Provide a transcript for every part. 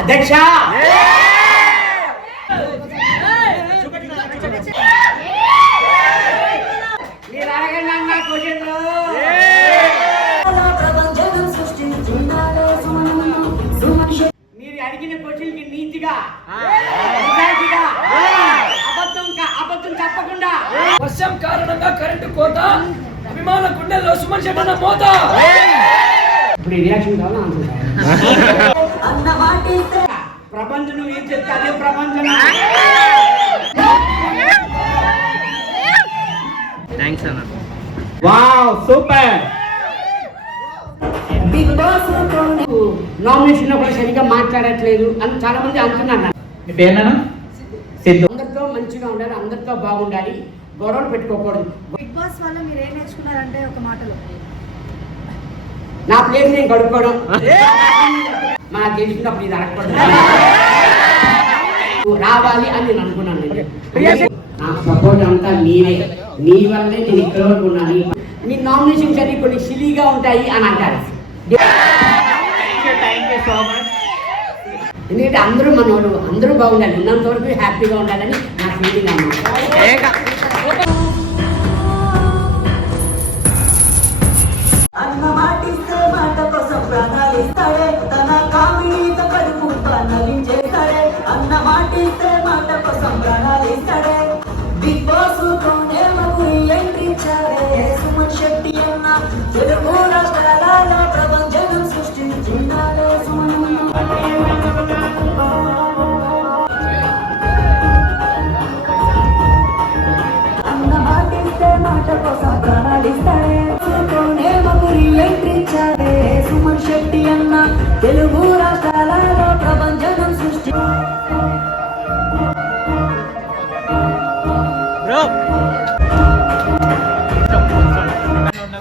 అధ్యక్ష మీరు అడగండి అన్న క్వశ్చన్లు. మీరు అడిగిన క్వశ్చన్కి నీతిగా నిజాయితీగా అబద్ధం చెప్పకుండా వర్షం కారణంగా కరెంటు కోత, అభిమాన గుండెల్లో సుమన్ శెట్టి మోత. ఇప్పుడు రియాక్షన్ కావాలా ప్రపంచం ఏం చెప్తే అదే ప్రపంచం. థ్యాంక్స్ అన్న. Wow super. నామినేషన్ లో కూడా సరిగ్గా మాట్లాడట్లేదు అని చాలా మంది అంటున్నారు. అందరితో మంచిగా ఉండాలి, అందరితో బాగుండాలి, గొడవలు పెట్టుకోకూడదు. బిగ్ బాస్ వల్ల మీరు ఏం నేర్చుకున్నారంటే ఒక మాటలో నా ప్లేస్ నేను గడుపుకోవడం నాకు తెలిసినప్పుడు ఇది అడగకూడదు రావాలి అని నేను అనుకున్నాను. నా సపోర్ట్ అంతా నీవే, నీ వల్లే నేను ఇక్కడ ఉన్నాను. నీ నామినేషన్స్ అన్ని కొన్ని సిలీగా ఉంటాయి అని అంటారు. ఎందుకంటే అందరూ మనోళ్ళు అందరూ బాగుండాలి, ఉన్నంత వరకు హ్యాపీగా ఉండాలని నా ఫీలింగ్ అన్నమాట. బిగ్ బాస్ సుమన్ శెట్టి అన్న తెలుగు రాష్ట్రాలలో ప్రపంచం సృష్టించినాడే సుమన్. అన్న మాటిస్తే మాట కోసం ప్రాణాలిస్తాడే ఎంట్రించాడే సుమన్ శెట్టి అన్న తెలుగు రాష్ట్రాలలో ప్రపంచం సృష్టి.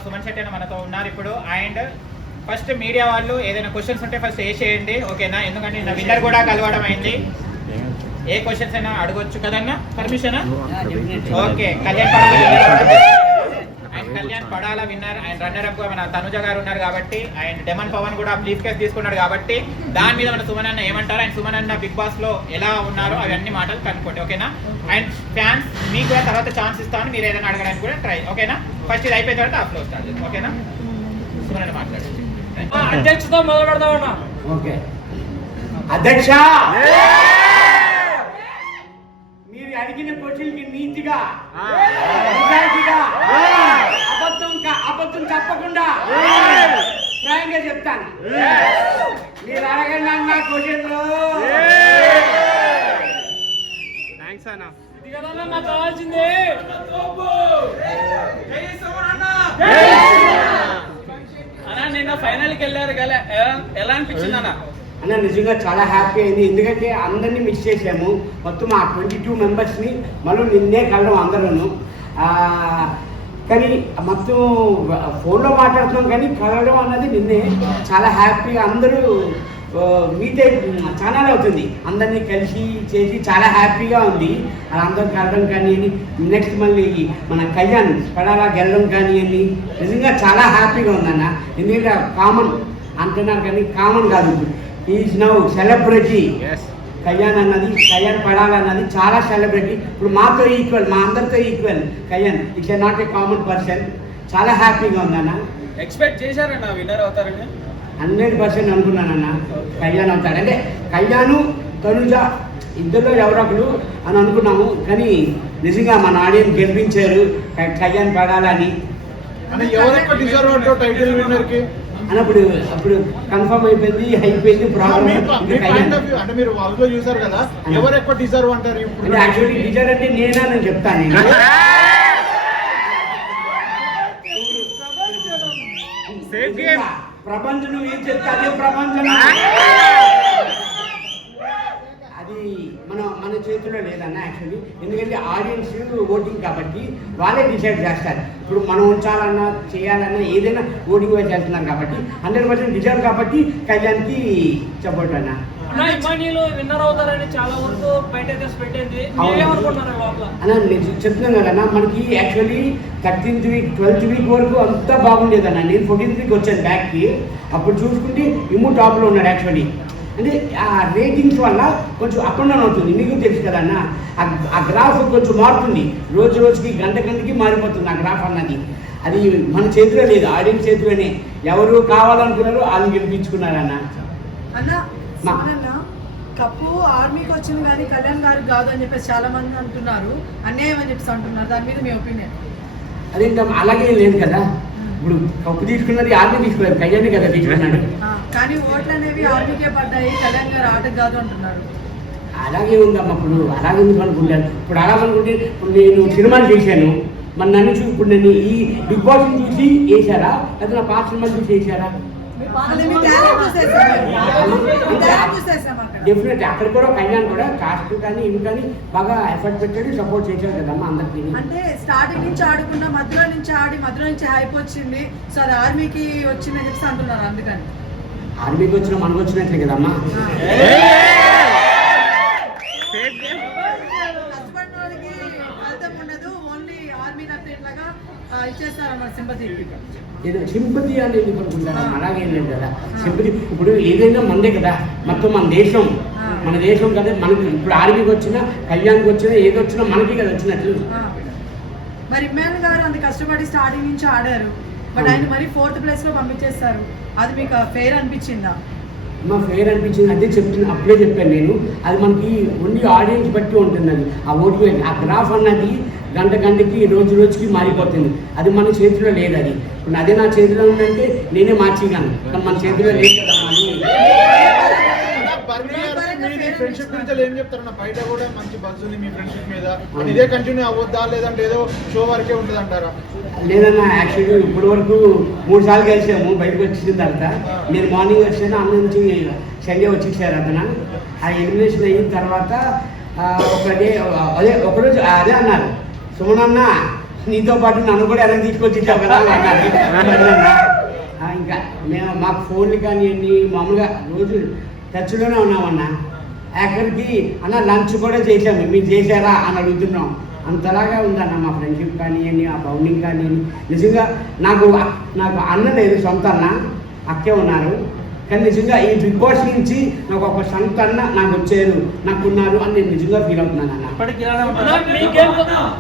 సుమన్ శెట్టి అన్న మనతో ఉన్నారు ఇప్పుడు. అండ్ ఫస్ట్ మీడియా వాళ్ళు ఏదైనా క్వశ్చన్స్ ఉంటే ఫస్ట్ వేసేయండి, ఓకేనా? ఎందుకంటే నా విన్నర్ కూడా కలవడం అయింది. ఏ క్వశ్చన్స్ అయినా అడగొచ్చు కదన్నా, permission? Okay. Kalyan Padala winner and runner up మన తనుజ గారు ఉన్నారు కాబట్టి, అండ్ డెమన్ పవన్ కూడా బ్రీఫ్ కేస్ తీసుకున్నాడు కాబట్టి దాని మీద మన సుమన్ అన్న ఏమంటారు, అండ్ సుమన్ అన్న బిగ్ బాస్ లో ఎలా ఉన్నారో అవన్నీ మాటలు కనుక్కోండి, ఓకేనా? అండ్ ఫ్యాన్స్ మీకు కూడా తర్వాత ఛాన్స్ ఇస్తామని మీరు ఏదైనా అడగడానికి కూడా ట్రై, ఓకేనా? ఫస్ట్ ఇది అయిపోయిన తర్వాత అప్లో స్టార్ట్ చేస్తాం, ఓకేనా? సుమన్ అన్న మాట్లాడండి. అధ్యక్షతో మొదలు పెడదామన్నా. ఓకే అధ్యక్ష, మీరు అడిగిన క్వశ్చన్కి నీతిగా నిజాయితీగా అబద్ధం చెప్పకుండా న్యాయంగా చెప్తాను. మీరు అడగండి అన్న క్వశ్చన్లు. థ్యాంక్స్ అన్న. ఇది కదన్నా మాకు కావాల్సింది. అన్నా నిన్న ఫైనల్కి వెళ్ళారు కదా, ఎలా అనిపించింది అన్న? అన్న నిజంగా చాలా హ్యాపీ అయింది, ఎందుకంటే అందరినీ మిస్ చేసాము. మొత్తం ఆ 22 మెంబర్స్ని మళ్ళీ నిన్నే కలడం అందరూ. కానీ మొత్తం ఫోన్లో మాట్లాడుతున్నాం కానీ కలవడం అన్నది నిన్నే. చాలా హ్యాపీగా అందరూ మీట్ చాలా అవుతుంది, అందరినీ కలిసి చేసి చాలా హ్యాపీగా ఉంది. అందరూ కలవడం కానివ్వండి, నెక్స్ట్ మళ్ళీ మన కళ్యాణ్ పడాలా గెలడం కానివ్వండి, నిజంగా చాలా హ్యాపీగా ఉందన్న. ఎందుకంటే కామన్ అంటున్నారు కానీ కామన్ కాదు, ఈజ్ నౌ సెలబ్రిటీ. కళ్యాణ్ పడాలన్నది చాలా సెలబ్రిటీ. ఇప్పుడు మాతో ఈక్వల్, మా అందరితో equal Kalyan. It's not a common person. చాలా హ్యాపీగా ఉందన్న. ఎక్స్పెక్ట్ చేశారన్నా విన్నర్ అవుతారని? 100% అనుకున్నానన్న కళ్యాణ్ అవుతాడు. అంటే కళ్యాణ్ తనుజ ఇద్దరిలో ఎవరొకరు అని అనుకున్నాము, కానీ నిజంగా మన ఆడియన్స్ గెలిపించారు కళ్యాణ్ పడాలని అన్నప్పుడు. అప్పుడు కన్ఫర్మ్ అయిపోయింది ప్రాబ్లం. యాక్చువల్లీ డిజర్వ్ అంటే నేనా నేను చెప్తాను. ప్రపంచం ఏం చెప్తే అదే ప్రపంచం. అది మన చేతిలో లేదన్న యాక్చువల్లీ. ఎందుకంటే ఆడియన్స్ ఓటింగ్ కాబట్టి వాళ్ళే డిసైడ్ చేస్తారు. ఇప్పుడు మనం ఉంచాలన్నా చేయాలన్నా ఏదైనా ఓటింగ్ వైజ్ చేస్తున్నారు కాబట్టి 100% డిజైడ్ కాబట్టి కళ్యాణ్కి సపోర్ట్ అన్న. విన్నర్ అవుతారని చాలా వరకు బయట పెట్టింది. అన్న నేను చెప్తున్నాను కదన్నా, మనకి actually 13th week 12th week వరకు అంతా బాగుండేదన్న. నేను 14th వీక్ వచ్చాను బ్యాక్కి. అప్పుడు చూసుకుంటే ఇమ్ము టాప్లో ఉన్నాడు యాక్చువల్లీ. అంటే ఆ రేటింగ్స్ వల్ల కొంచెం అప్ అండ్ డౌన్ అవుతుంది. మీకు తెలుసు కదా అన్న, ఆ గ్రాఫ్ కొంచెం మారుతుంది, రోజు రోజుకి గంట గంటకి మారిపోతుంది ఆ గ్రాఫ్ అన్నది. అది మన చేతిలో లేదు, ఆడియన్స్ చేతిలోనే. ఎవరు కావాలనుకున్నారో వాళ్ళు గెలిపించుకున్నారన్న. కప్పు ఆర్మీకి వచ్చింది కానీ కళ్యాణ్ గారికి కాదు అని చెప్పేసి చాలా మంది అంటున్నారు, అన్యాయం అని చెప్పేసి అంటున్నారు. దాని మీద మీ ఒపీనియన్? అదేంటమ్మా, అలాగే లేదు కదా. ఇప్పుడు కప్పు తీసుకున్నది ఆర్మీ తీసుకున్నారు, కళ్యాణ్ కదా తీసుకున్నాడు. కానీ ఓట్లు అనేవి ఆర్మీకే పడ్డాయి, కళ్యాణ్ గారు ఆటకు కాదు అంటున్నారు. అలాగే ఉందమ్మా. ఇప్పుడు అలాగే ఎందుకు అనుకుంటాను? ఇప్పుడు అలాగనుకుంటే ఇప్పుడు నేను సినిమాలు చేశాను, మరి నన్ను ఇప్పుడు నేను ఈ బిగ్ బాస్ చూసి వేసారా, లేదా నా పాత సినిమాలు చూసి వేసారా? డెఫినెట్ అక్కడ కూడా కళ్యాణ్ కూడా కాస్ట్ కానీ ఇవి కానీ బాగా ఎఫర్ట్ పెట్టాడు, సపోర్ట్ చేశాడు కదమ్మా అందరికి. అంటే స్టార్టింగ్ నుంచి ఆడుకున్న మధ్యలో నుంచి ఆడి మధ్యలో నుంచి హైప్ వచ్చింది, సో అది ఆర్మీకి వచ్చిందని చెప్పి అంటున్నారు. అందుకని ఆర్మీకి వచ్చిన మనకు వచ్చినట్లే కదమ్మా. హస్బెండ్ వాళ్ళకి ఫలితం ఉండదు, ఓన్లీ ఆర్మీ లాగా ఇచ్చేస్తారన్నమాట సింపతి. సింపతి అనేది అనుకుంటారా? అలాగేం లేదు కదా. సింపతి ఇప్పుడు ఏదైనా మనదే కదా, మొత్తం మన దేశం, మన దేశం కదా. మనకి ఇప్పుడు ఆర్మీకి వచ్చినా కళ్యాణ్కి వచ్చినా ఏది వచ్చినా మనకి కదా వచ్చినట్లు. మరి ఇమ్మాన్ గారు అంత కష్టపడి స్టార్టింగ్ నుంచి ఆడారు, బట్ ఆయన మరి 4th ప్లేస్ లో పంపించేస్తారు. అది మీకు ఫెయిర్ అనిపించిందా? మా ఫెయిర్ అనిపించింది అంటే చెప్తున్నా, అప్పుడే చెప్పాను నేను. అది మనకి ఓన్లీ ఆడియన్స్ బట్టి ఉంటుంది. అది ఆ ఓటు ఆ గ్రాఫ్ అన్నది గంట గంటకి రోజు రోజుకి మారిపోతుంది. అది మన చేతిలో లేదు. అది ఇప్పుడు అదే నా చేతిలో ఉందంటే నేనే మార్చిగాను, కానీ మన చేతిలో లేదు కదా. ఫ్రెండ్షిప్ గురించి ఏం చెప్తారన్న? బయట కూడా మంచి బజ్ ఉంది మీ ఫ్రెండ్షిప్ మీద, ఇదే కంటిన్యూ అవ్వద్దా లేదంటే ఏదో షో వరకే ఉంటుంది అంటారా? లేదన్నా, యాక్చువల్లీ ఇప్పటి వరకు 3 సార్లు కలిసాము. బయటకు వచ్చిన తర్వాత నేను మార్నింగ్ వచ్చాను, అన్న నుంచి సండే వచ్చేసారు అతను. ఆ ఎలిమినేషన్ అయిన తర్వాత ఒకరోజు అదే అన్నారు, సుమనన్న నీతో పాటు నన్ను కూడా ఎలా తీసుకొచ్చేసావు కదా అని అన్నారు. ఇంకా మేము మాకు ఫోన్లు కానివ్వండి, మామూలుగా రోజు టచ్లోనే ఉన్నామన్నా. ఆఖరికి అన్న లంచ్ కూడా చేసాము, మీరు చేశారా అని అడుగుతున్నాం. అంతలాగా ఉందన్న మా ఫ్రెండ్షిప్ కానివ్వండి, ఆ బౌండింగ్ కానివ్వండి. నిజంగా నాకు అన్న లేదు, సొంత అన్న, అక్కే ఉన్నారు. కానీ నిజంగా ఈ బిగ్ బాస్ నుంచి నాకు ఒక సొంత అన్న నాకు వచ్చారు, నాకున్నారు అని నేను నిజంగా ఫీల్ అవుతున్నాను అన్న.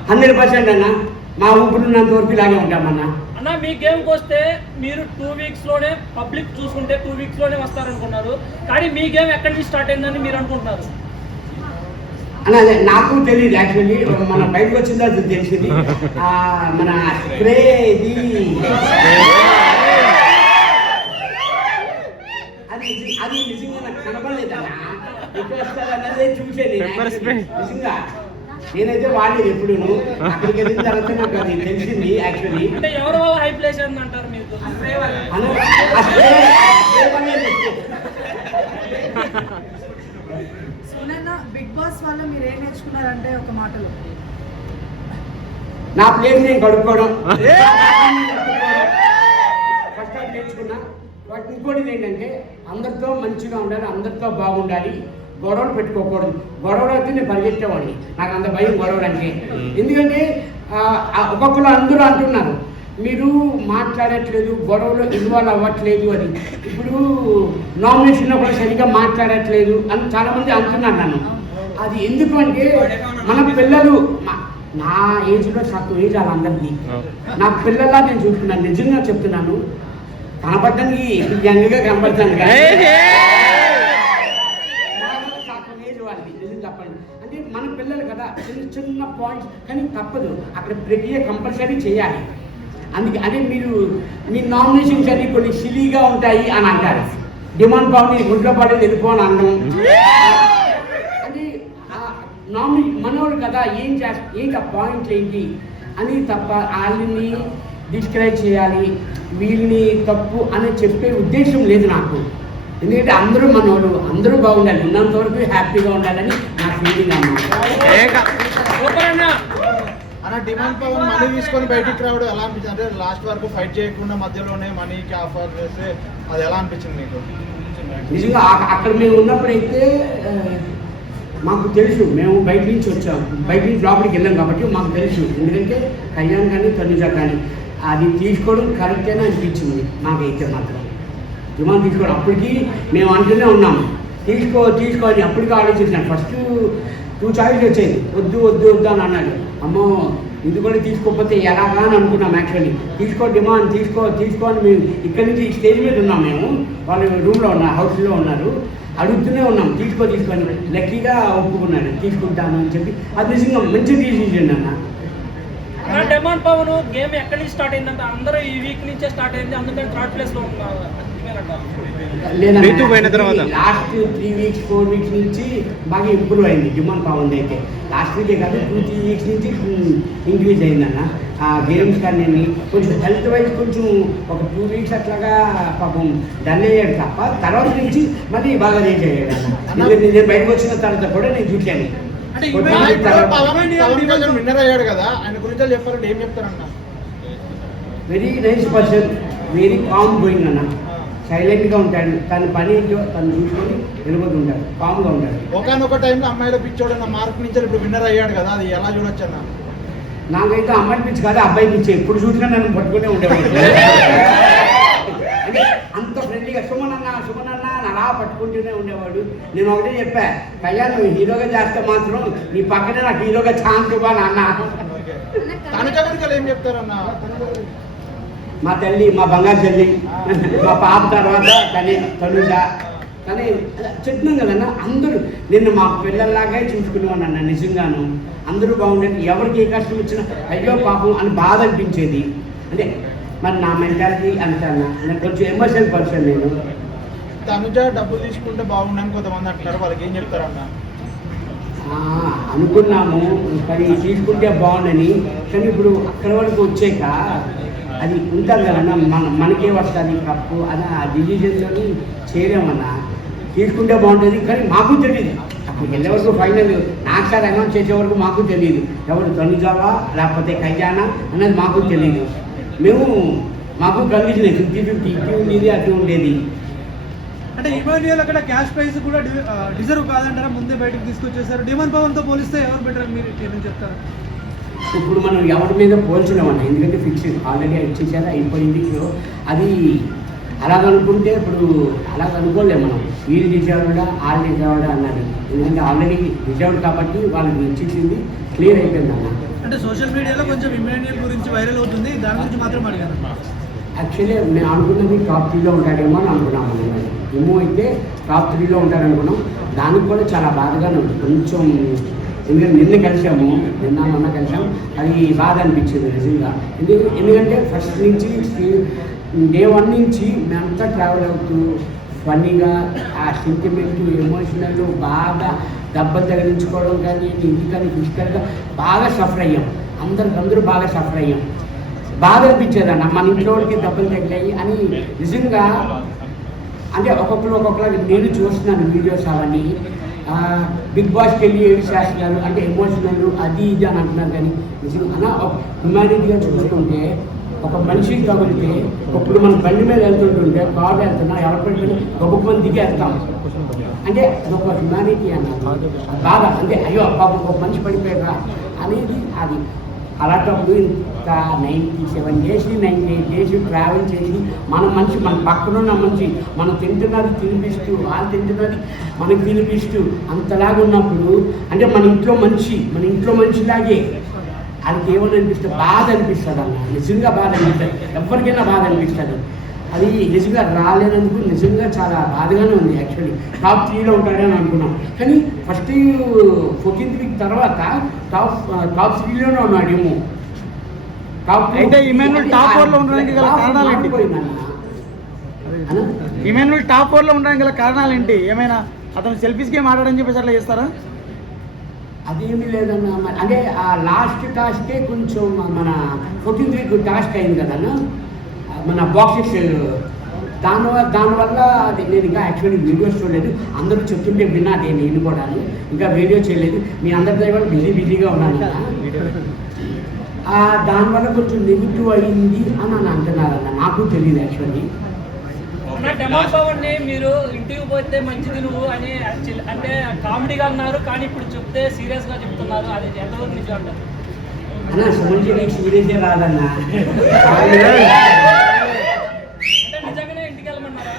100% అన్న. మా ఊపిరినంత వరకు ఇలాగే ఉంటామన్నా. అన్న మీ గేమ్కి వస్తే మీరు 2 వీక్స్ లోనే పబ్లిక్ చూసుకుంటే 2 వీక్స్ లోనే వస్తారనుకున్నారు, కానీ మీ గేమ్ ఎక్కడి నుంచి స్టార్ట్ అయిందని మీరు అనుకుంటున్నారు అన్న? అదే నాకు తెలియదు యాక్చువల్లీ. మన బయటకు వచ్చిన తర్వాత తెలిసింది. మన స్ప్రే ఇది అది నిజంగా నాకు కనపడలేదన్నా. అన్నదే చూసేది నిజంగా. నేనైతే వాడలేదు ఎప్పుడు. అక్కడికి వెళ్ళిన తర్వాత నాకు అది తెలిసింది యాక్చువల్లీ. అంటే ఎవరు హైప్ లేసేది అంటారు మీరు? సునన్న, బిగ్ బాస్ వల్ల మీరు ఏం నేర్చుకున్నారంటే ఒక మాటలో? నా ప్లేస్ నేను కడుక్కోవడం ఫస్ట్ టైం నేర్చుకున్నా. బట్ ఇంకోటి ఏంటంటే అందరితో మంచిగా ఉండాలి, అందరితో బాగుండాలి, గొడవలు పెట్టుకోకూడదు. గొడవలు అయితే నేను పరిగెత్తేవాడిని, నాకు అంత భయం గొడవలు అంటే. ఎందుకంటే ఒక్కొక్కరు అందరూ అంటున్నారు మీరు మాట్లాడట్లేదు, గొడవలో ఇన్వాల్వ్ అవ్వట్లేదు అని. ఇప్పుడు నామినేషన్లో కూడా సరిగ్గా మాట్లాడట్లేదు అని చాలామంది అంటున్నారు నన్ను. అది ఎందుకు అంటే మన పిల్లలు నా ఏజ్లో తక్కువ ఏజ్ వాళ్ళందరికీ నా పిల్లల్లా నేను చూస్తున్నాను. నిజంగా చెప్తున్నాను, కనపడడానికి యంగ్గా కనపడతాను కానీ చెప్పండి అంటే మన పిల్లలు కదా, చిన్న చిన్న పాయింట్స్. కానీ తప్పదు, అక్కడ ప్రక్రియ కంపల్సరీ చేయాలి. అందుకే అదే మీరు మీ నామినేషన్స్ అన్ని కొన్ని సిలీగా ఉంటాయి అని అంటారు. డిమాండ్ పవర్ గుంట్లో పడేది వెళ్ళిపోని అనడం అంటే మనోడు కదా, ఏంటి ఆ పాయింట్లు ఏంటి అని తప్ప వాళ్ళని డిస్క్రైబ్ చేయాలి, వీళ్ళని తప్పు అని చెప్పే ఉద్దేశం లేదు నాకు. ఎందుకంటే అందరూ మనోళ్ళు, అందరూ బాగుండాలి, ఉన్నంత వరకు హ్యాపీగా ఉండాలని నా ఫీలింగ్ అన్న. డిమాండ్ పవర్ మనీ తీసుకొని బయటికి రావడం ఎలా అనిపించింది? అంటే లాస్ట్ వరకు ఫైట్ చేయకుండా మధ్యలోనే మనీకి ఆఫర్ చేస్తే అది ఎలా అనిపించింది మీకు? నిజంగా అక్కడ మేము ఉన్నప్పుడైతే మాకు తెలుసు, మేము బయట నుంచి వచ్చాము, బయట నుంచి లోపలికి వెళ్ళాం కాబట్టి మాకు తెలుసు. ఎందుకంటే కళ్యాణ్ కానీ తనుజ కానీ అది తీసుకోవడం కరెక్టేనా అనిపించింది నాకైతే మాత్రం. డిమాండ్ తీసుకోవడం అప్పటికి మేము అంటూనే ఉన్నాము, తీసుకో అని అప్పటికి ఆలోచించాను. ఫస్ట్ 2 చాయిస్ వచ్చేది, వద్దు వద్దు వద్దు అని అన్నాడు. అమ్మో ఇది కూడా తీసుకోకపోతే ఎలాగా అని అనుకున్నాం. యాక్చువల్లీ డిమాండ్ తీసుకో అని మేము ఇక్కడి నుంచి స్టేజ్ మీద ఉన్నాం. మేము వాళ్ళు రూమ్లో ఉన్నారు, హౌస్లో ఉన్నారు, అడుగుతూనే ఉన్నాం తీసుకొని. లక్కీగా ఒప్పుకున్నాడు, తీసుకుంటాను అని చెప్పి. అది నిజంగా మంచి డిసిజన్ అన్న. డెమాన్ పవన్ గేమ్ ఎక్కడి నుంచి స్టార్ట్ అయిందంటే అందరూ ఈ వీక్ నుంచే స్టార్ట్ అయింది, అందుకని 3rd place లో ఉన్నారు. రీతు పోయిన తర్వాత లాస్ట్ 3 weeks 4 weeks నుంచి బాగా ఇంప్రూవ్ అయింది డిమాండ్ పవన్ అయితే. లాస్ట్ వీకే కాదు 2-3 weeks నుంచి ఇంక్రీజ్ అయిందన్న. ఆ గేమ్స్ కానీ కొంచెం హెల్త్ వైజ్ కొంచెం ఒక 2 weeks అట్లాగా పాపం డల్ అయ్యాడు తప్ప తర్వాత నుంచి మళ్ళీ బాగా రీచ్ అయ్యాడు అన్న. నేను బయటకు వచ్చిన తర్వాత కూడా నేను చూశాను. విన్నర్ అయ్యాడు కదా, ఆయన గురించి చెప్పాలంటే ఏం చెప్తారన్న? Very nice person, very calm going అన్న. సైలెంట్గా ఉంటాడు, తన పని ఏంటో తను చూసుకొని వెళ్ళిపోతుంటాడు, కామ్గా ఉంటాడు. ఒకనొక టైంలో అమ్మాయిల పిచ్చోడన్న మార్క్ నుంచి ఇప్పుడు విన్నర్ అయ్యాడు కదా, అది ఎలా చూడొచ్చు అన్న? నాకైతే అమ్మాయి పిచ్చి కాదు, అబ్బాయి పిచ్చి. ఎప్పుడు చూసినా నన్ను పట్టుకునే ఉండేవాడు. అంటే అంత ఫ్రెండ్లీగా సుమన్ అన్న అలా పట్టుకుంటూనే ఉండేవాడు. నేను ఒకటే చెప్పా, కళ్యాణ్ నువ్వు హీరోగా చేస్తే మాత్రం నీ పక్కనే నాకు హీరోగా ఛాన్స్ ఇవ్వాలి అన్న. తనుజ గురించి ఏం చెప్తారన్న? మా తల్లి, మా బంగారు తల్లి, మా పాప తర్వాత తనుజ. కానీ చెప్తున్నాం కదన్నా, అందరూ నిన్ను మా పిల్లల్లాగే చూసుకునేవాడు అన్న. నిజంగాను అందరూ బాగుండేది. ఎవరికి ఏ కష్టం వచ్చినా అయ్యో పాపం అని బాధ అనిపించేది. అంటే మరి నా మెంటాలిటీ అంతే అన్న, నేను కొంచెం ఎమోషనల్ పర్సన్. నేను తనుజ డబ్బులు తీసుకుంటే బాగుండని కొంతమంది అంటున్నారు, వాళ్ళకి ఏం చెప్తారన్న? అనుకున్నాము కానీ తీసుకుంటే బాగుండని. కానీ ఇప్పుడు అక్కడ వరకు వచ్చాక అది ఉంటుంది కదన్నా, మనకే వస్తుంది కప్పు అని ఆ డిసిజన్లోని చేయలేమన్నా. తీసుకుంటే బాగుంటుంది కానీ మాకు తెలియదు. అక్కడికి వెళ్ళే వరకు ఫైనల్ నాకు సార్ అనౌన్స్ చేసే వరకు మాకు తెలియదు ఎవరు తనుజావా లేకపోతే కళ్యాణా అనేది మాకు తెలియదు. మాకు కన్విజన్ 50-50 ఇటు ఉండేది అటు ఉండేది. అంటే ఇమాన్యుయల్ అక్కడ క్యాష్ ప్రైజ్ కూడా డిజర్వ్ కాదంటారా? ముందే బయటకు తీసుకొచ్చేసారు. డిమాండ్ పవన్తో పోలిస్తే ఎవరు బెటర్ మీరు ఏం చెప్తారు? ఇప్పుడు మనం ఎవరి మీద పోల్చలేమన్నా, ఎందుకంటే ఫిక్స్ ఆల్రెడీ ఇచ్చేసారు, అయిపోయింది. సో అది అలాగనుకుంటే ఇప్పుడు అలాగనుకోలేము మనం. వీళ్ళు డిజర్వ్డా వాళ్ళు డిజర్వ్డా అన్నది. ఎందుకంటే ఆల్రెడీ డిజర్వ్డ్ కాబట్టి వాళ్ళకి ఇచ్చేసింది, క్లియర్ అయిపోయింది అన్న. అంటే సోషల్ మీడియాలో కొంచెం ఇమాన్యుయల్ గురించి వైరల్ అవుతుంది, దాని గురించి మాత్రం అడిగాను. యాక్చువల్లీ మేము అనుకున్నది టాప్ 3లో ఉంటాడేమో అని అనుకున్నాము. ఏమో అయితే టాప్ 3లో ఉంటాడనుకున్నాం. దానికి కూడా చాలా బాధగానే ఉంది కొంచెం. ఎందుకంటే నిన్న కలిసాము, మొన్న కలిసాము, అది బాధ అనిపించింది నిజంగా. ఎందుకంటే ఫస్ట్ నుంచి డే 1 నుంచి మేమంతా ట్రావెల్ అవుతూ ఫన్నీగా ఆ సెంటిమెంట్ ఎమోషనల్ బాగా దెబ్బలు తగిలించుకోవడం కానీ ఫిజికల్ ఫిజికల్గా బాగా సఫర్ అయ్యాం. అందరూ బాగా సఫర్ అయ్యాం. బాధ అనిపించేదన్న, మన ఇంట్లో వాళ్ళకి దెబ్బలు తగిలాయి అని నిజంగా. అంటే ఒక్కొక్కరు నేను చూస్తున్నాను వీడియోస్ అవన్నీ. బిగ్ బాస్కి వెళ్ళి ఏడుచేస్తున్నారు, అంటే ఎమోషనల్ అది ఇది అని అంటున్నారు. కానీ నిజంగా హ్యుమానిటీగా చూసుకుంటే ఒక మనిషికి తగిలితే ఇప్పుడు మనం బండి మీద వెళ్తుంటుంటే కారు వెళ్తున్నా ఎవరి పడిపోయినా గొప్ప మంది దిగి వెళ్తాం. అంటే అదొక హ్యుమానిటీ అన్నది బాగా. అంటే అయ్యో పాపం ఒక మనిషి పడిపోయారా అనేది అది. అలాంటప్పుడు ఇంత 97 days 98 days ట్రావెల్ చేసి మన పక్కనున్న మనిషి మనం తింటున్నది తినిపిస్తూ, వాళ్ళు తింటున్నది మనకి తినిపిస్తూ అంతలాగా ఉన్నప్పుడు అంటే మన ఇంట్లో మనిషిలాగే వాళ్ళకి ఏమని అనిపిస్తుంది, బాధ అనిపిస్తుంది అన్న. నిజంగా బాధ అనిపిస్తుంది, ఎవరికైనా బాధ అనిపిస్తుంది. అది నిజంగా రాలేనందుకు నిజంగా చాలా బాధగానే ఉంది. యాక్చువల్లీ టాప్ 3లో ఉంటాడని అనుకున్నాం, కానీ ఫస్ట్ 14th week తర్వాత టాప్ 3లోనే ఉన్నాడు. ఏమో అయితే ఇమాన్యుయల్ టాప్ 4లో ఉండడానికి గల కారణాలు ఏంటి? ఇమాన్యుయల్ టాప్ 4లో ఉండడానికి గల కారణాలు ఏంటి? ఏమైనా అతను సెల్ఫీస్ గేమ్ ఆడాడని చెప్పేసి అట్లా చేస్తారా? అదేమీ లేదన్న. అంటే ఆ లాస్ట్ టాస్కే కొంచెం మన 14th week టాస్క్ అయింది కదన్న, మన బాక్సెస్. దానివల్ల అది నేను ఇంకా యాక్చువల్లీ వీడియోస్ చూడలేదు. అందరూ చెప్తుంటే విన్నా, నేను కూడా ఇంకా వీడియో చేయలేదు. మీ అందరి దగ్గర బిజీగా ఉన్నాను కదా. దానివల్ల కొంచెం నెగిటివ్ అయింది అని అంటున్నారన్న, నాకు తెలియదు యాక్చువల్లీ. డెమాన్ పవన్ ని మీరు ఇంటికి పోతే మంచిది నువ్వు అని అంటే కామెడీగా అన్నారు, కానీ ఇప్పుడు చెప్తే సీరియస్ గా చెప్తున్నారు. అది ఎంతవరకు నిజం అంటారు అన్న? సుమన్జీ నీకు సీరియసే రాదన్నా. నిజంగానే ఇంటికి వెళ్ళమన్నారా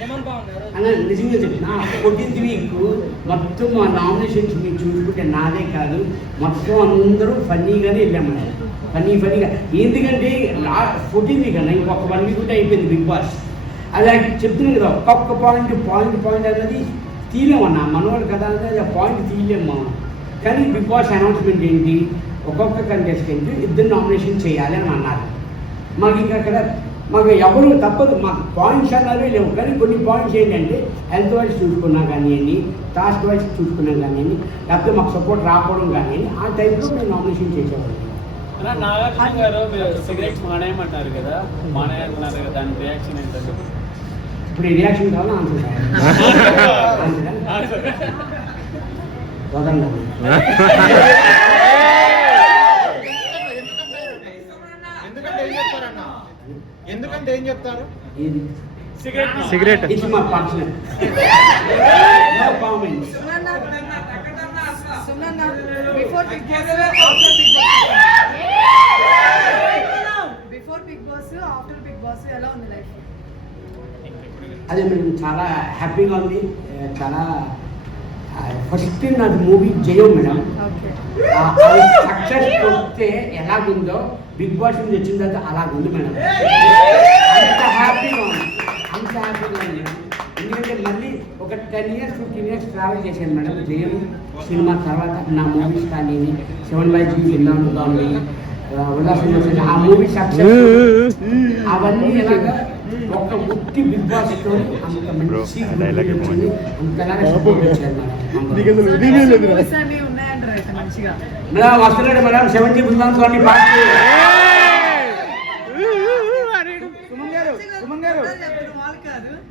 డెమాన్ బాగుంది అన్న నిజంగా చెప్తున్నా 14th వీక్ మొత్తం మా నామినేషన్స్ మీరు చూసుకుంటే నాదే కాదు మొత్తం అందరూ ఫన్నీగానే వెళ్ళాము ఫన్నీగా ఎందుకంటే 14th వీక్ అన్న ఇంకొక 1 వీక్ ఉంటే అయిపోయింది బిగ్ బాస్ అలా చెప్తున్నాను కదా ఒక్కొక్క పాయింట్ అన్నది తీయలేమన్నా మనవాడు కదా అనేది ఆ పాయింట్ తీయలేము మనం కానీ బిగ్ బాస్ అనౌన్స్మెంట్ ఏంటి ఒక్కొక్క కంటెస్టెంట్ 2 నామినేషన్ చేయాలి అని అన్నారు మాకు ఇంకా అక్కడ మాకు ఎవరు తప్పదు మాకు పాయింట్స్ అన్నవే లేవు కానీ కొన్ని పాయింట్స్ ఏంటంటే హెల్త్ వైజ్ చూసుకున్నా కానివ్వండి టాస్క్ వైజ్ చూసుకున్నాం కానివ్వండి లేకపోతే మాకు సపోర్ట్ రాకపోవడం కానివ్వండి ఆ టైప్లో మేము నామినేషన్ చేసేవాళ్ళం. నాగార్జున గారు మీరు సిగరెట్స్ మానేయమంటారు కదా మానేయమంటున్నారు కదా దాని రియాక్షన్ ఏంటంటే ఇప్పుడు ఈ రియాక్షన్ కావాలా ఆన్సర్ వదండి ఎందుకంటే ఏం చెప్తారు ఇది cigarette it's my personal no comment. సునన్న before Bigg Boss after Bigg Boss ఎలా ఉంది లైఫ్? అదే మేడం చాలా హ్యాపీగా ఉంది చాలా ఫస్ట్ నాది మూవీ జయం మేడం ఓకే అది సక్సెస్ వస్తే ఎలాగుందో బిగ్ బాస్ నుంచి వచ్చిన తర్వాత అలాగుంది మేడం అంత హ్యాపీగా ఉంది ఎందుకంటే మళ్ళీ ఒక 10 years 15 years ట్రావెల్ చేశాను మేడం జయం సినిమా తర్వాత నా మూవీస్ కానీ 7/G విన్నాను కానీ ఉల్లాసం ఆ మూవీ సక్సెస్ అవన్నీ ఎలాగా ఒక ముట్టి బిగ్ బాస్ స్టోరీ అంత మంచి అంతలాగా సపోర్ట్ చేశారు ఉన్నాయంటారు అయితే మంచిగా మేడం వస్తున్నాడు మేడం 7G విన్నాను కానీ పార్టీ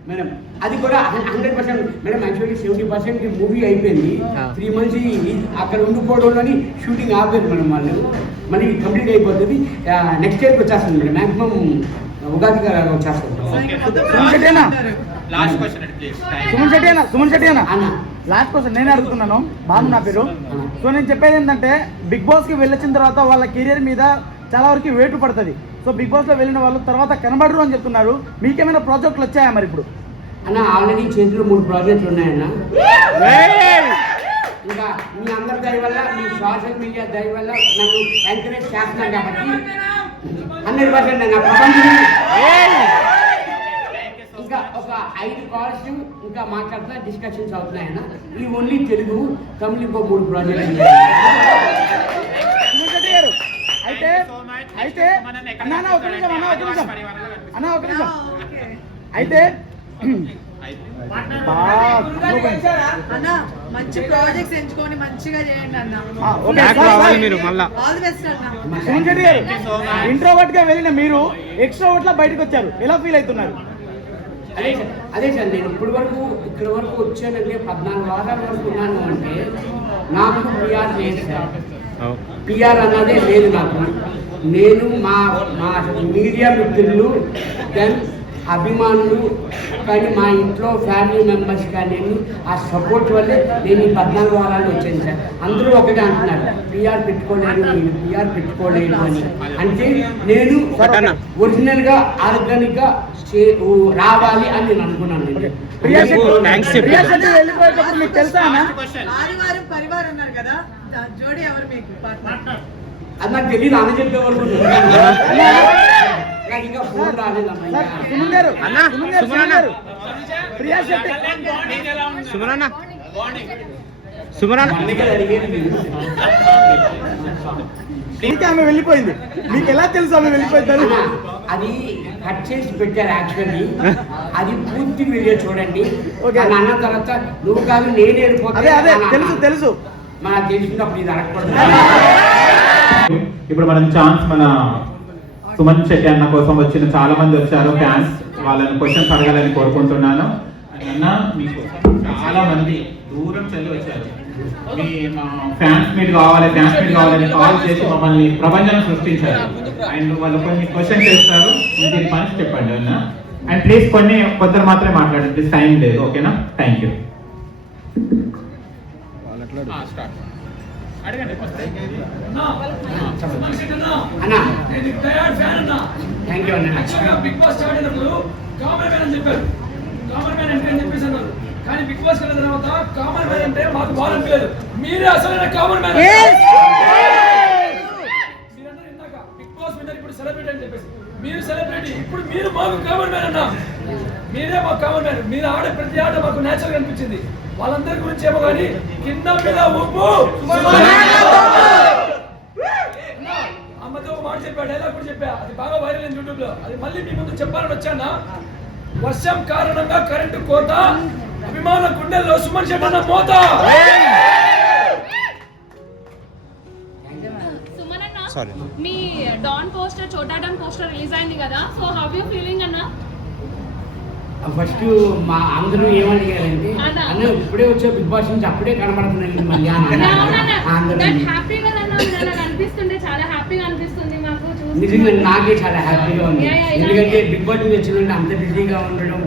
మేడం అది కూడా 100% మేడం యాక్చువల్లీ 70% మూవీ అయిపోయింది 3 months అక్కడ ఉండిపోవడంలోని షూటింగ్ ఆపేది మేడం వాళ్ళు మళ్ళీ కంప్లీట్ అయిపోతుంది నెక్స్ట్ ఇయర్కి వచ్చేస్తుంది మేడం మ్యాక్సిమం ఉగాది గారు వచ్చేస్తుంది. సుమన్ శెట్టి అన్న లాస్ట్ క్వశ్చన్ నేను అడుగుతున్నాను బాబు నా పేరు. సో నేను చెప్పేది ఏంటంటే బిగ్ బాస్ కి వెళ్ళొచ్చిన తర్వాత వాళ్ళ కెరియర్ మీద చాలా వరకు వేటు పడుతుంది. సో బిగ్ బాస్ లో వెళ్ళిన వాళ్ళు తర్వాత కనబడరు అని చెప్తున్నారు. మీకేమైనా ప్రాజెక్టులు వచ్చాయా మరి ఇప్పుడు? అన్న ఆల్రెడీ చేతిలో 3 ప్రాజెక్టులు ఉన్నాయన్న. ఇంకా మీ అందరి దయ వల్ల మీ సోషల్ మీడియా దయ వల్ల నన్ను ఎంకరేజ్ చేస్తున్నారు కాబట్టి 100% నా ప్రపంచం ఇంకా ఒక 5 calls ఇంకా మాట్లాడుతున్నా డిస్కషన్స్ అవుతున్నాయన్న. ఈ ఓన్లీ తెలుగు తమిళ ఇంకో 3 ప్రాజెక్టులు ఉన్నాయి. అయితే అయితే అయితే అన్న మంచి ప్రాజెక్ట్స్ ఎంచుకొని మంచిగా చేయండి అన్న. ఆల్ ది బెస్ట్ అన్న. సుమన్ శెట్టి గారు ఇంట్రోవర్ట్ గా వెళ్ళిన మీరు ఎక్స్ట్రోవర్ట్ లా బయటకు వచ్చారు, ఎలా ఫీల్ అవుతున్నారు? అదే సార్ నేను ఇప్పటి వరకు ఇక్కడ వరకు వచ్చానంటే 14 వారాల వరకు ఉన్నాను అంటే నాకు పిఆర్ లేదు సార్. పిఆర్ అన్నదే లేదు నాకు. నేను మా మీడియా మిత్రులు దెన్ అభిమానులు కానీ మా ఇంట్లో ఫ్యామిలీ మెంబర్స్ కానీ ఆ సపోర్ట్ వల్లే నేను ఈ 14 వారాలు వచ్చాను సార్. అందరూ ఒకటే అంటున్నారు పిఆర్ పెట్టుకోలేదు నేను పిఆర్ పెట్టుకోలేదు అని. అంటే నేను ఒరిజినల్గా ఆర్గానిక్గా రావాలి అని నేను అనుకున్నాను. మీకు తెలుసా ఆదివారం పరివారం అన్నారు కదా, జోడి ఎవరు మీకు పార్ట్నర్? అది నాకు తెలియదు. అన్న చెప్పే వరకు నాకు ఇంకా ఫోన్ రాలేదమ్మా. ఆమె వెళ్ళిపోయింది, మీకు ఎలా తెలుసు ఆమె వెళ్ళిపోయింది? అది కట్ చేసి పెట్టారు యాక్చువల్లీ. అది పూర్తి వీడియో చూడండి. అన్న తర్వాత నువ్వు కాదు నేనే తెలుసు తెలుసు మనకు తెలిసినప్పుడు ఇది అడగకూడదు. ఇప్పుడు మనం ఛాన్స్ మన సుమన్ శెట్టి అన్న కోసం వచ్చిన చాలా మంది వచ్చారు ఫ్యాన్స్. వాళ్ళని క్వశ్చన్స్ అడగాలని కోరుకుంటున్నాను. అన్న మీకు చాలా మంది దూరం చెల్లి వచ్చారు. మీ ఫ్యాన్స్ మీట్ కావాలని కాల్ చేసి మమ్మల్ని ప్రపంచం సృష్టించారు. అండ్ వాళ్ళు కొన్ని క్వశ్చన్స్ చేస్తారు, దీని పని చెప్పండి అన్న. అండ్ ప్లీజ్ కొందరు మాత్రమే మాట్లాడండి, టైం లేదు. ఓకేనా? Thank you. అడగండి. అన్న థ్యాంక్ యూ అన్న. బిగ్ బాస్ ఆడినప్పుడు కామెడీ అని చెప్పారు. కామన్ మ్యాన్ అంటే అని చెప్పేసి అన్నారు. కానీ బిగ్ బాస్ వెళ్ళిన తర్వాత కామన్ మ్యాన్ అంటే మాకు బాగా అనిపించలేదు. మీరే అసలైన కామన్ మ్యాన్. మీరన్నారు ఇందాక బిగ్ బాస్ విన్నర్ ఇప్పుడు సెలబ్రిటీ అని చెప్పేసి. మీరు సెలబ్రిటీ, ఇప్పుడు మీరు మాకు కామన్ మ్యాన్ అన్నా. మీరే మాకు కామన్ మ్యాన్. మీరు ఆడే ప్రతి ఆట మాకు నేచురల్ గా అనిపించింది. వాళ్ళందరి గురించి ఏమో కానీ కింద మీద ఊపు ఆ మధ్య ఒక మాట చెప్పా, డైలాగ్ కూడా చెప్పా, అది బాగా వైరల్ అయింది యూట్యూబ్ లో. అది మళ్ళీ మీ ముందు చెప్పాలని వచ్చానా. వర్షం కారణంగా కరెంటు కోత, అభిమాన గుండెల్లో సుమన్ శెట్టి అన్న మోత. మీ డాన్ పోస్టర్, చోటా డాన్ పోస్టర్ రిలీజ్ అయింది కదా, సో హౌ యూ ఫీలింగ్ అన్న? ఫస్ట్ మా అందరూ ఏమడిగారంటే అన్న ఇప్పుడే వచ్చే బిగ్ బాస్ నుంచి అప్పుడే కనబడుతున్నాయి అనిపిస్తుంటే చాలా హ్యాపీగా అనిపిస్తుంది మాకు. నిజంగా నాకే చాలా హ్యాపీగా ఉంది. ఎందుకంటే బిగ్ బాస్ నుంచి వచ్చిందంటే అంత బిజీగా ఉండడం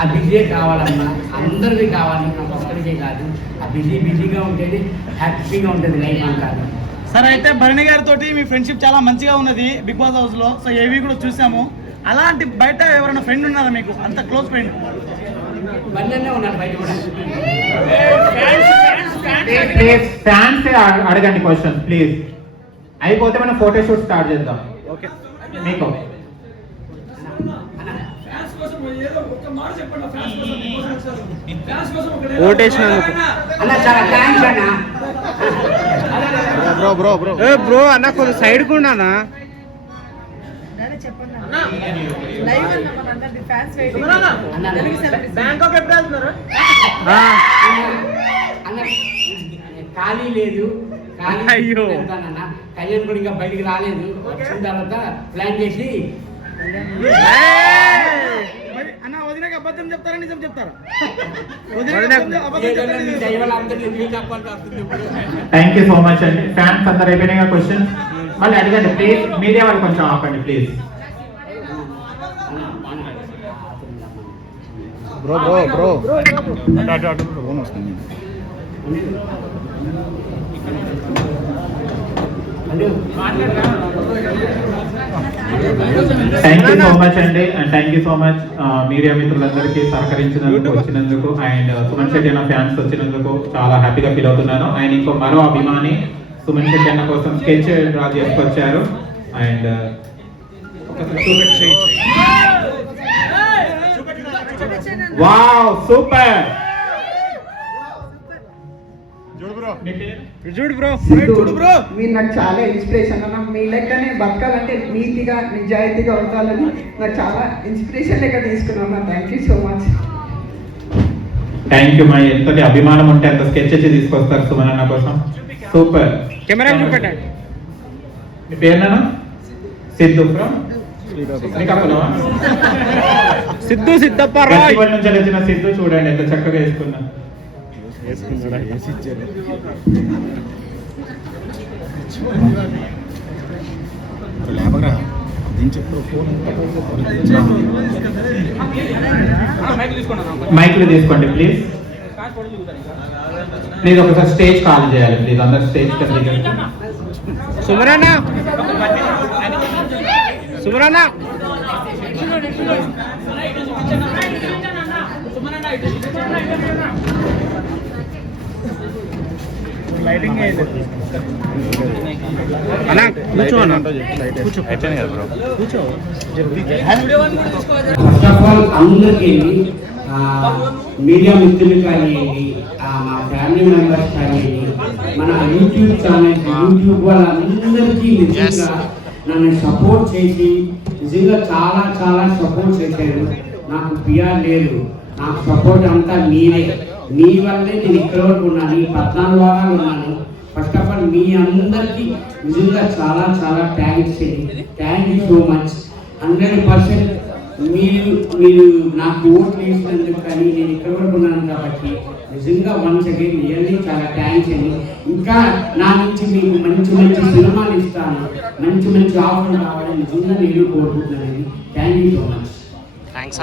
ఆ బిజీ కావాలన్నా అందరికీ కావాలి, నాకు ఒక్కరికే కాదు. ఆ బిజీగా ఉంటేనే హ్యాపీగా ఉంటుంది లైఫ్ అంతా. సరే, అయితే భరణి గారితో మీ ఫ్రెండ్షిప్ చాలా మంచిగా ఉన్నది బిగ్ బాస్ హౌస్ లో. సో ఏవి కూడా చూసాము. అలాంటి బయట ఎవరైనా ఫ్రెండ్ ఉన్నారా మీకు, అంత క్లోజ్ ఫ్రెండ్? బంధంలో ఉన్నారు బయట కూడా. ఫ్యాన్స్ అడగండి క్వశ్చన్ ప్లీజ్. అయిపోతే మనం ఫోటో షూట్ స్టార్ట్ చేద్దాం. ఓకే, మీకు ఫ్యాన్స్ కోసం ఏదో ఒక మాట చెప్పండి. ఫ్యాన్స్ కోసం అన్న చాలా థ్యాంక్స్ అన్న. బ్రో అన్న కొంచెం సైడ్ కూడా చెప్పండి లైవ్ అన్న మనందరి ఫ్యాన్స్ వెయిటింగ్. బ్యాంకాక్ ఎప్పుడు వెళ్తున్నారు? అన్న ఖాళీ లేదు, అయ్యో వెళ్తానన్న. కళ్యాణ్ కూడా ఇంకా బయటికి రాలేదు. వచ్చిన తర్వాత ప్లాన్ చేసి అన్న వదిలేక అబద్ధం చెప్తారా నిజం చెప్తారా? థ్యాంక్ యూ సో మచ్ అండి. ఫ్యాన్స్ అందరు అయిపోయినాయి క్వశ్చన్ మళ్ళీ అడగండి ప్లీజ్. మీడియా వాళ్ళు కొంచెం ఆపండి please. Bro thank you so much అండి. And thank you so much media మిత్రులందరికీ సహకరించినందుకు, వచ్చినందుకు, అండ్ సుమన్ శెట్టి అన్న ఫ్యాన్స్ వచ్చినందుకు చాలా హ్యాపీగా ఫీల్ అవుతున్నాను. అండ్ ఇంకో మరో అభిమాని సుమన్ శెట్టి అన్న కోసం స్కెచ్ డ్రా చేసుకొచ్చారు. And wow super. చూడు బ్రో, మీరు నాకు చాలా ఇన్స్పిరేషన్ అన్న. మీ లెక్కనే బతకాలంటే నీతిగా నిజాయితీగా ఉండాలని నాకు చాలా ఇన్స్పిరేషన్ లెక్క తీసుకున్నాను. Thank you so much. Thank you. మా ఎంతటి అభిమానం ఉంటే అంత స్కెచ్ చేసి తీసుకొస్తారు సుమన్ అన్న కోసం. సూపర్. కెమెరా చూపెట్టండి. మీ పేరునా? సిద్ధు ఫ్రమ్ శ్రీకాకుళమా? సిద్ధు సిద్ధప్ప గచ్చిబౌలి నుంచి వచ్చిన సిద్ధు చూడండి ఎంత చక్కగా వేసుకున్నా. మైక్లు తీసుకోండి ప్లీజ్. ప్లీజ్ ఒకసారి స్టేజ్ ఖాళీ చేయాలి ప్లీజ్. అందరు స్టేజ్ సుమరానా లైటింగ్ అన్నా కూర్చో అన్న. కూర్చో అయిపోయింది కదా బ్రో, కూర్చో. ఫస్ట్ ఆఫ్ ఆల్ అందరికీ మీడియా మిత్రులు కానివ్వండి, మా ఫ్యామిలీ మెంబర్స్ కానివ్వండి, మన యూట్యూబ్ ఛానల్స్, యూట్యూబ్ వాళ్ళందరికీ నిజంగా నన్ను సపోర్ట్ చేసి నిజంగా చాలా చాలా సపోర్ట్ చేశారు. నాకు పిఆర్ లేదు, నాకు సపోర్ట్ అంతా మీరే. మీ వల్లే నేను ఇక్కడ వరకు ఉన్నాను, ఈ 14 వారాలు ఉన్నాను. ఫస్ట్ ఆఫ్ ఆల్ మీ అందరికీ నిజంగా చాలా చాలా thanks. Thank you so much. 100% మీరు నాకు ఓట్లు వేసినందుకు కానీ నేను ఇక్కడ వరకు ఉన్నాను కాబట్టి నిజంగా వన్స్ అగైన్ రియల్లీ చాలా థ్యాంక్స్ అండి. ఇంకా నా నుంచి మీకు మంచి మంచి సినిమాలు ఇస్తాను, మంచి మంచి ఆఫర్లు కావాలని నిజంగా నేను కోరుకుంటున్నాను. Thank you so much. Thanks.